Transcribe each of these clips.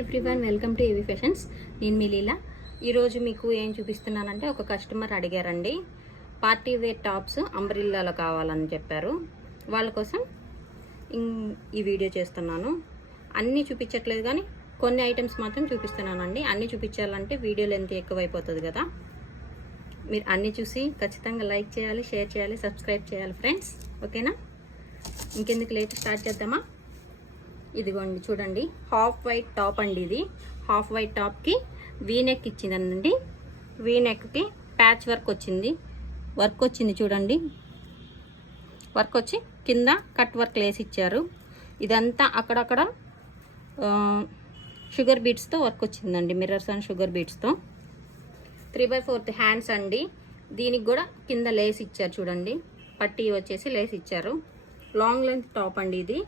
Everyone, welcome to ఏవి fashions. నేను మీ లీలా. ఈరోజు మీకు ఏం చూపిస్తున్నానంటే, ఒక కస్టమర్ అడిగారండి పార్టీ వేర్ టాప్స్ అంబ్రిల్లాలో కావాలని చెప్పారు. వాళ్ళ కోసం ఈ వీడియో చేస్తున్నాను. అన్నీ చూపించట్లేదు కానీ కొన్ని ఐటమ్స్ మాత్రం చూపిస్తున్నానండి. అన్నీ చూపించాలంటే వీడియో లెంత్ ఎక్కువైపోతుంది కదా. మీరు అన్నీ చూసి ఖచ్చితంగా లైక్ చేయాలి, షేర్ చేయాలి, సబ్స్క్రైబ్ చేయాలి ఫ్రెండ్స్. ఓకేనా? ఇంకెందుకు లేట్, స్టార్ట్ చేద్దామా? ఇదిగోండి చూడండి, హాఫ్ వైట్ టాప్ అండి. ఇది హాఫ్ వైట్ టాప్కి వీనెక్ ఇచ్చిందండి. వీనెక్కి ప్యాచ్ వర్క్ వచ్చింది. చూడండి, వర్క్ వచ్చి కింద కట్ వర్క్ లేసి ఇచ్చారు. ఇదంతా అక్కడక్కడ షుగర్ బీట్స్తో వర్క్ వచ్చిందండి, మిర్రర్స్ అండ్ షుగర్ బీట్స్తో. 3/4 హ్యాండ్స్ అండి. దీనికి కూడా కింద లేస్ ఇచ్చారు చూడండి, పట్టీ వచ్చేసి లేస్ ఇచ్చారు. లాంగ్ లెంత్ టాప్ అండి ఇది.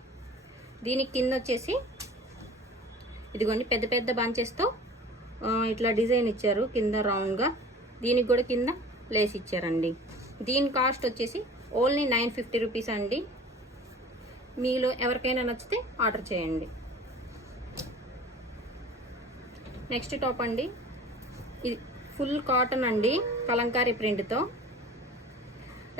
దీనికి కింద వచ్చేసి ఇదిగోండి పెద్ద పెద్ద బంచెస్తో ఇట్లా డిజైన్ ఇచ్చారు కింద రౌండ్గా. దీనికి కూడా కింద లేస్ ఇచ్చారండి. దీని కాస్ట్ వచ్చేసి ఓన్లీ 950 రూపీస్ అండి. మీలో ఎవరికైనా నచ్చితే ఆర్డర్ చేయండి. నెక్స్ట్ టాప్ అండి, ఇది ఫుల్ కాటన్ అండి, కలంకారీ ప్రింట్తో.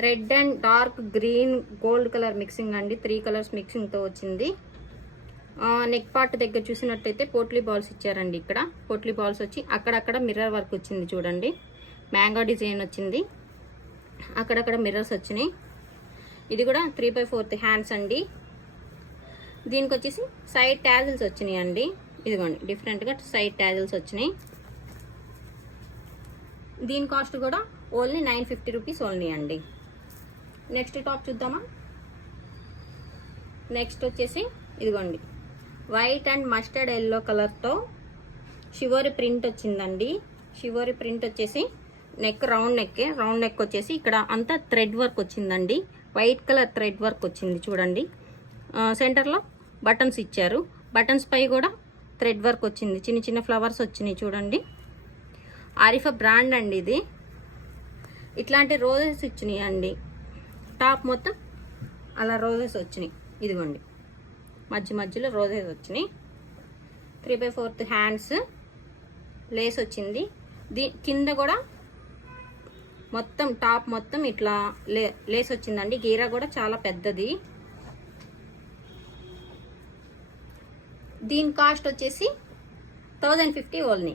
Red and dark green gold colour mixing అండి, 3 కలర్స్ మిక్సింగ్తో వచ్చింది. నెక్ పార్ట్ దగ్గర చూసినట్టయితే పోట్లీ బాల్స్ ఇచ్చారండి. ఇక్కడ పోట్లీ బాల్స్ వచ్చి అక్కడక్కడ మిర్రర్ వర్క్ వచ్చింది చూడండి. మ్యాంగో డిజైన్ వచ్చింది, అక్కడక్కడ మిర్రర్స్ వచ్చినాయి. ఇది కూడా 3/4 హ్యాండ్స్ అండి. దీనికి వచ్చేసి సైడ్ ట్యాజిల్స్ వచ్చినాయి అండి. ఇదిగోండి డిఫరెంట్గా సైడ్ ట్యాజిల్స్ వచ్చినాయి. దీని కాస్ట్ కూడా ఓన్లీ 950 రూపీస్ ఓన్లీ అండి. నెక్స్ట్ టాప్ చూద్దామా? నెక్స్ట్ వచ్చేసి ఇదిగోండి వైట్ అండ్ మస్టర్డ్ ఎల్లో కలర్తో షివోరి ప్రింట్ వచ్చిందండి. షివోరి ప్రింట్ వచ్చేసి నెక్ రౌండ్ నెక్ వచ్చేసి ఇక్కడ అంతా థ్రెడ్ వర్క్ వచ్చిందండి. వైట్ కలర్ థ్రెడ్ వర్క్ వచ్చింది చూడండి. సెంటర్లో బటన్స్ ఇచ్చారు. బటన్స్ పై కూడా థ్రెడ్ వర్క్ వచ్చింది, చిన్న చిన్న ఫ్లవర్స్ వచ్చినాయి చూడండి. ఆరిఫా బ్రాండ్ అండి ఇది. ఇట్లాంటి రోజెస్ ఇచ్చినాయి అండి. టాప్ మొత్తం అలా రోజెస్ వచ్చినాయి. ఇదిగోండి మధ్యలో రోజెస్ వచ్చినాయి. 3/4 హ్యాండ్స్, లేస్ వచ్చింది. కింద కూడా మొత్తం టాప్ మొత్తం ఇట్లా లేస్ వచ్చిందండి. గీరా కూడా చాలా పెద్దది. దీని కాస్ట్ వచ్చేసి 1050 ఓన్లీ.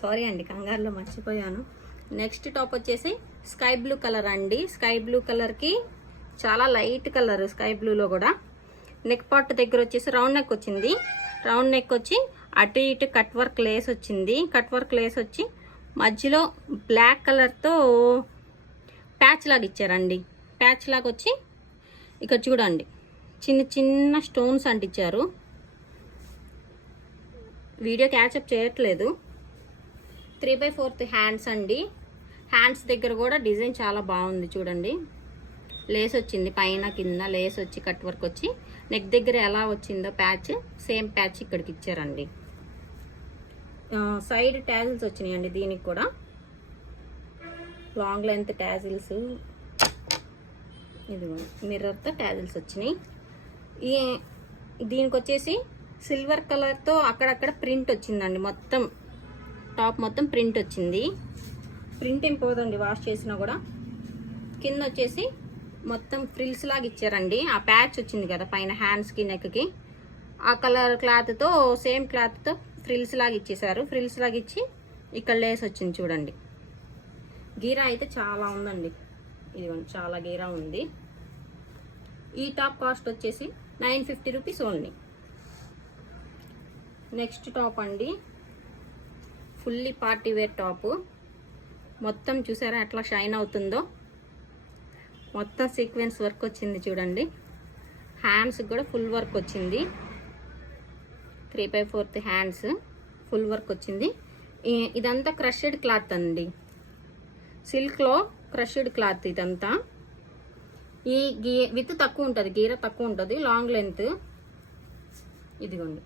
సారీ అండి, కంగారులో మర్చిపోయాను. నెక్స్ట్ టాప్ వచ్చేసి స్కై బ్లూ కలర్ అండి. స్కై బ్లూ కలర్కి చాలా లైట్ కలర్ స్కై బ్లూలో కూడా. నెక్ పార్ట్ దగ్గర వచ్చేసి రౌండ్ నెక్ వచ్చింది. రౌండ్ నెక్ వచ్చి అటు ఇటు కట్ వర్క్ లేస్ వచ్చింది. కట్ వర్క్ లేస్ వచ్చి మధ్యలో బ్లాక్ కలర్తో ప్యాచ్ లాగా ఇచ్చారండి. ప్యాచ్ లాగా వచ్చి ఇక్కడ చూడండి చిన్న చిన్న స్టోన్స్ అంటించారు. వీడియో క్యాచప్ చేయట్లేదు. 3/4 హ్యాండ్స్ అండి. హ్యాండ్స్ దగ్గర కూడా డిజైన్ చాలా బాగుంది చూడండి. లేస్ వచ్చింది పైన కింద లేస్ వచ్చి కట్ వర్క్ వచ్చి నెక్ దగ్గర ఎలా వచ్చిందో ప్యాచ్, సేమ్ ప్యాచ్ ఇక్కడికి ఇచ్చారండి. సైడ్ ట్యాజిల్స్ వచ్చినాయండి. దీనికి కూడా లాంగ్ లెంత్ ట్యాజిల్స్, ఇది మిర్రర్తో ట్యాజిల్స్ వచ్చినాయి. దీనికి వచ్చేసి సిల్వర్ కలర్తో అక్కడక్కడ ప్రింట్ వచ్చిందండి. మొత్తం టాప్ మొత్తం ప్రింట్ వచ్చింది. ప్రింట్ ఏం పోదండి వాష్ చేసినా కూడా. కింద వచ్చేసి మొత్తం ఫ్రిల్స్ లాగా ఇచ్చారండి. ఆ ప్యాచ్ వచ్చింది కదా పైన హ్యాండ్స్కి నెక్కి, ఆ కలర్ క్లాత్తో సేమ్ క్లాత్తో ఫ్రిల్స్ లాగా ఇచ్చేసారు. ఫ్రిల్స్ లాగా ఇచ్చి ఇక్కడ లేస్ వచ్చింది చూడండి. గీరా అయితే చాలా ఉందండి. ఇదిగోండి చాలా గీరా ఉంది. ఈ టాప్ కాస్ట్ వచ్చేసి 950 రూపీస్ ఓన్లీ. నెక్స్ట్ టాప్ అండి, ఫుల్లీ పార్టీ వేర్ టాపు. మొత్తం చూసారా ఎట్లా షైన్ అవుతుందో. మొత్తం సీక్వెన్స్ వర్క్ వచ్చింది చూడండి. హ్యాండ్స్ కూడా ఫుల్ వర్క్ వచ్చింది. 3/4 హ్యాండ్స్ ఫుల్ వర్క్ వచ్చింది. ఇదంతా క్రషెడ్ క్లాత్ అండి, సిల్క్లో క్రషెడ్ క్లాత్ ఇదంతా. ఈ విత్ తక్కువ ఉంటుంది, గీర తక్కువ ఉంటుంది, లాంగ్ లెంత్. ఇదిగోండి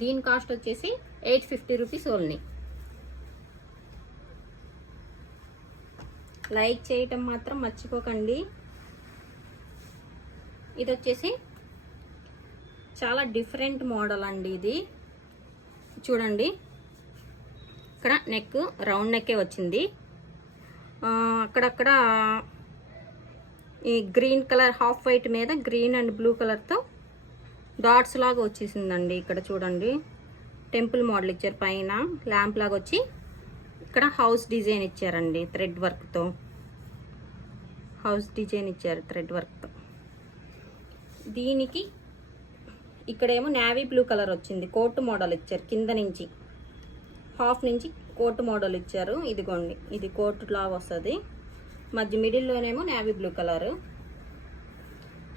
దీని కాస్ట్ వచ్చేసి 850 రూపీస్ ఓన్లీ. లైక్ చేయటం మాత్రం మర్చిపోకండి. ఇది వచ్చేసి చాలా డిఫరెంట్ మోడల్ అండి ఇది. చూడండి, ఇక్కడ నెక్ రౌండ్ నెక్కే వచ్చింది. అక్కడక్కడ ఈ గ్రీన్ కలర్ హాఫ్ వైట్ మీద గ్రీన్ అండ్ బ్లూ కలర్తో డాట్స్ లాగా వచ్చేసిందండి. ఇక్కడ చూడండి, టెంపుల్ మోడల్ ఇచ్చారు, పైన ల్యాంప్ లాగా వచ్చి ఇక్కడ హౌస్ డిజైన్ ఇచ్చారండి. థ్రెడ్ వర్క్తో హౌస్ డిజైన్ ఇచ్చారు, థ్రెడ్ వర్క్తో. దీనికి ఇక్కడేమో నేవీ బ్లూ కలర్ వచ్చింది, కోట్ మోడల్ ఇచ్చారు. కింద నుంచి హాఫ్ నుంచి కోట్ మోడల్ ఇచ్చారు. ఇదిగోండి, ఇది కోట్ లాగా వస్తుంది. మధ్య మిడిల్లోనేమో నేవీ బ్లూ కలరు.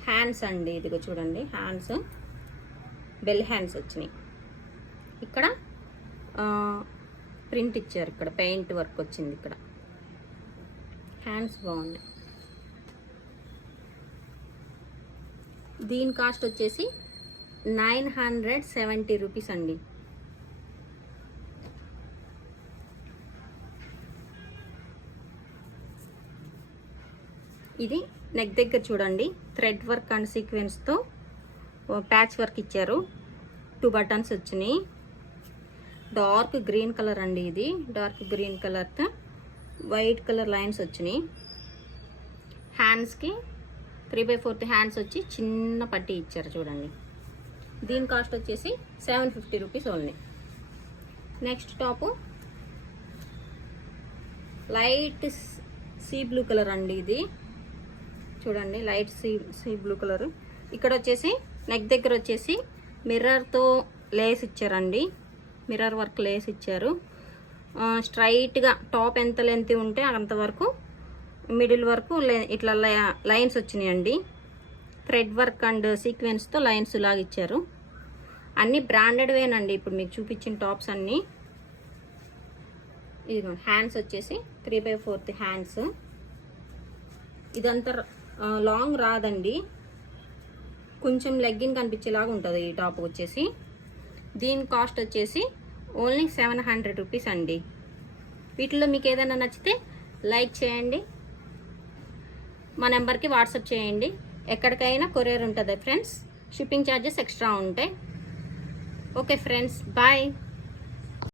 హ్యాండ్స్ అండి, ఇదిగో చూడండి, హ్యాండ్స్ బెల్ హ్యాండ్స్ వచ్చినాయి. ఇక్కడ ప్రింట్ ఇచ్చారు, ఇక్కడ పెయింట్ వర్క్ వచ్చింది. ఇక్కడ హ్యాండ్స్ బాగుంది. దీని కాస్ట్ వచ్చేసి 970 రూపీస్ అండి. ఇది నెక్ దగ్గర చూడండి, థ్రెడ్ వర్క్ అండ్ సీక్వెన్స్తో ప్యాచ్ వర్క్ ఇచ్చారు. 2 బటన్స్ వచ్చినాయి. డార్క్ గ్రీన్ కలర్ అండి, ఇది డార్క్ గ్రీన్ కలర్తో వైట్ కలర్ లైన్స్ వచ్చినాయి. హ్యాండ్స్కి 3/4 హ్యాండ్స్ వచ్చి చిన్న పట్టీ ఇచ్చారు చూడండి. దీని కాస్ట్ వచ్చేసి 750 rupees only. Next top light sea blue colour అండి, ఇది చూడండి, లైట్ సీ బ్లూ కలర్. ఇక్కడ వచ్చేసి నెక్ దగ్గర వచ్చేసి మిర్రర్తో లేస్ ఇచ్చారండి, మిర్రర్ వర్క్ లేస్ ఇచ్చారు. స్ట్రైట్గా టాప్ ఎంత లెంత్ ఉంటే అంతవరకు మిడిల్ వరకు ఇట్లా లైన్స్ వచ్చినాయండి. థ్రెడ్ వర్క్ అండ్ సీక్వెన్స్తో లైన్స్ లాగా ఇచ్చారు. అన్నీ బ్రాండెడ్వేనండి ఇప్పుడు మీకు చూపించిన టాప్స్ అన్నీ. ఇది హ్యాండ్స్ వచ్చేసి 3/4 హ్యాండ్స్. ఇదంతా లాంగ్ రాదండి, కొంచెం లెగ్గిన్ కనిపించేలాగా ఉంటుంది ఈ టాప్ వచ్చేసి. దీని కాస్ట్ వచ్చేసి ఓన్లీ 700 రూపీస్ అండి. వీటిలో మీకు ఏదైనా నచ్చితే లైక్ చేయండి, మా నెంబర్కి వాట్సాప్ చేయండి. ఎక్కడికైనా కొరియర్ ఉంటుంది ఫ్రెండ్స్, షిప్పింగ్ ఛార్జెస్ ఎక్స్ట్రా ఉంటాయి. Okay friends, bye.